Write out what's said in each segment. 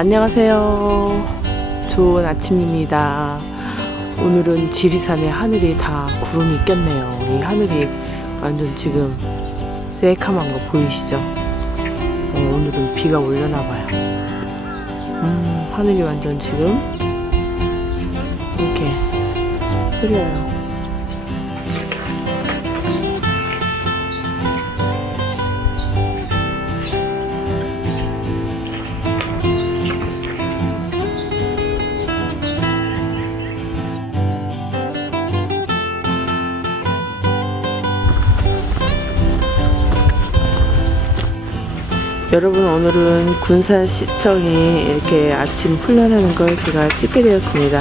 안녕하세요. 좋은 아침입니다. 오늘은 지리산의 하늘이 다 구름이 꼈네요. 이 하늘이 완전 지금 새카만 거 보이시죠? 어, 오늘은 비가 올려나 봐요. 음, 하늘이 완전 지금 이렇게 흐려요. 여러분 오늘은 군산시청이 이렇게 아침 훈련하는 걸 제가 찍게 되었습니다.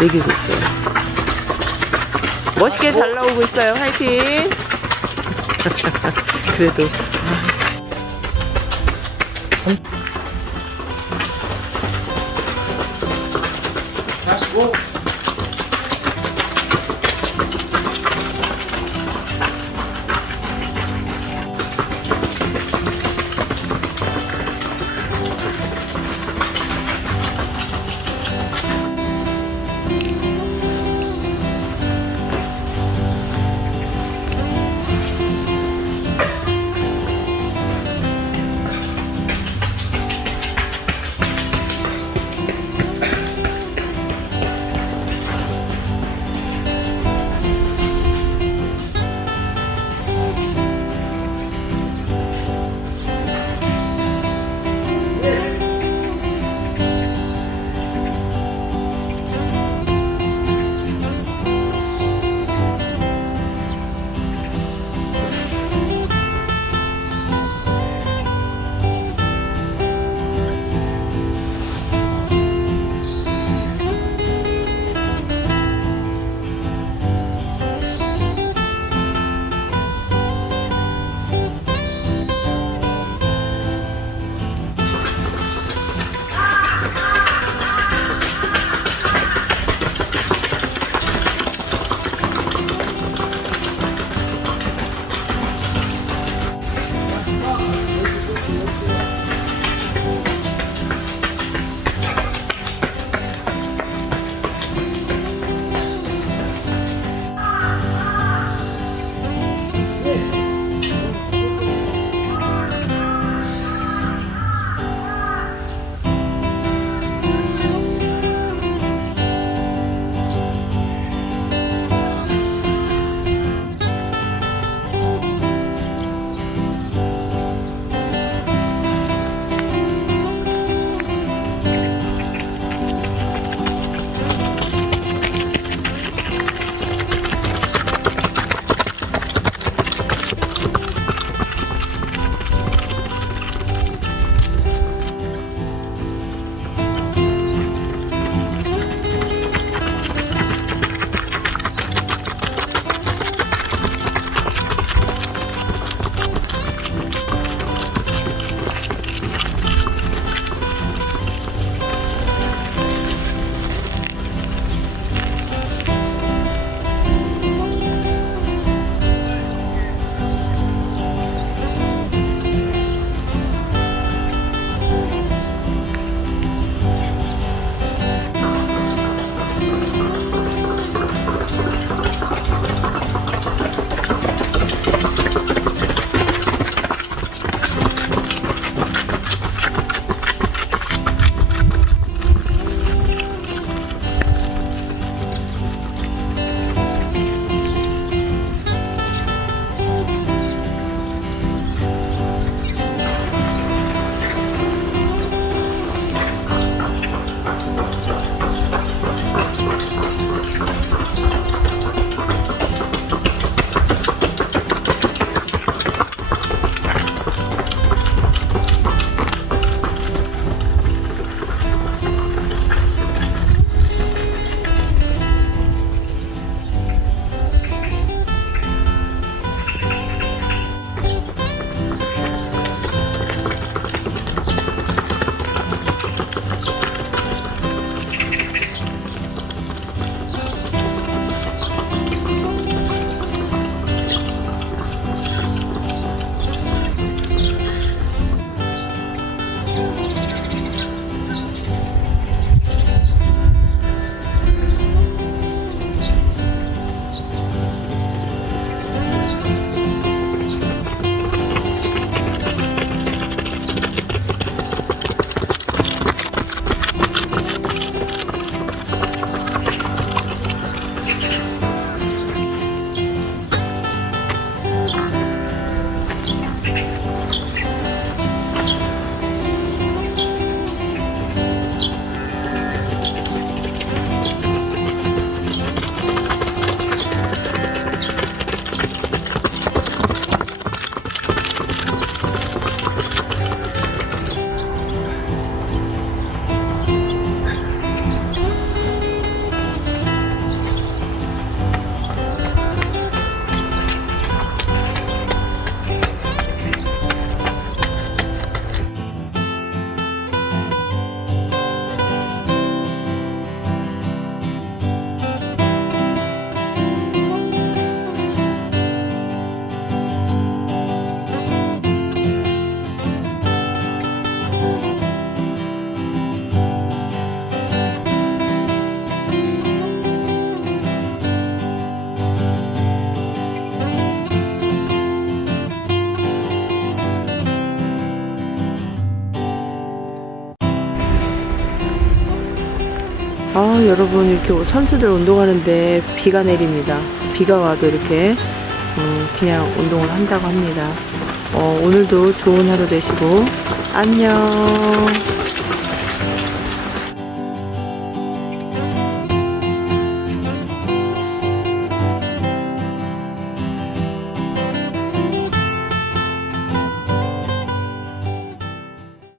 내기고 있어요. 멋있게 잘 나오고 있어요. 화이팅! 그래도 마 아, 여러분, 이렇게 선수들 운동하는데 비가 내립니다. 비가 와도 이렇게, 어, 그냥 운동을 한다고 합니다. 어, 오늘도 좋은 하루 되시고, 안녕.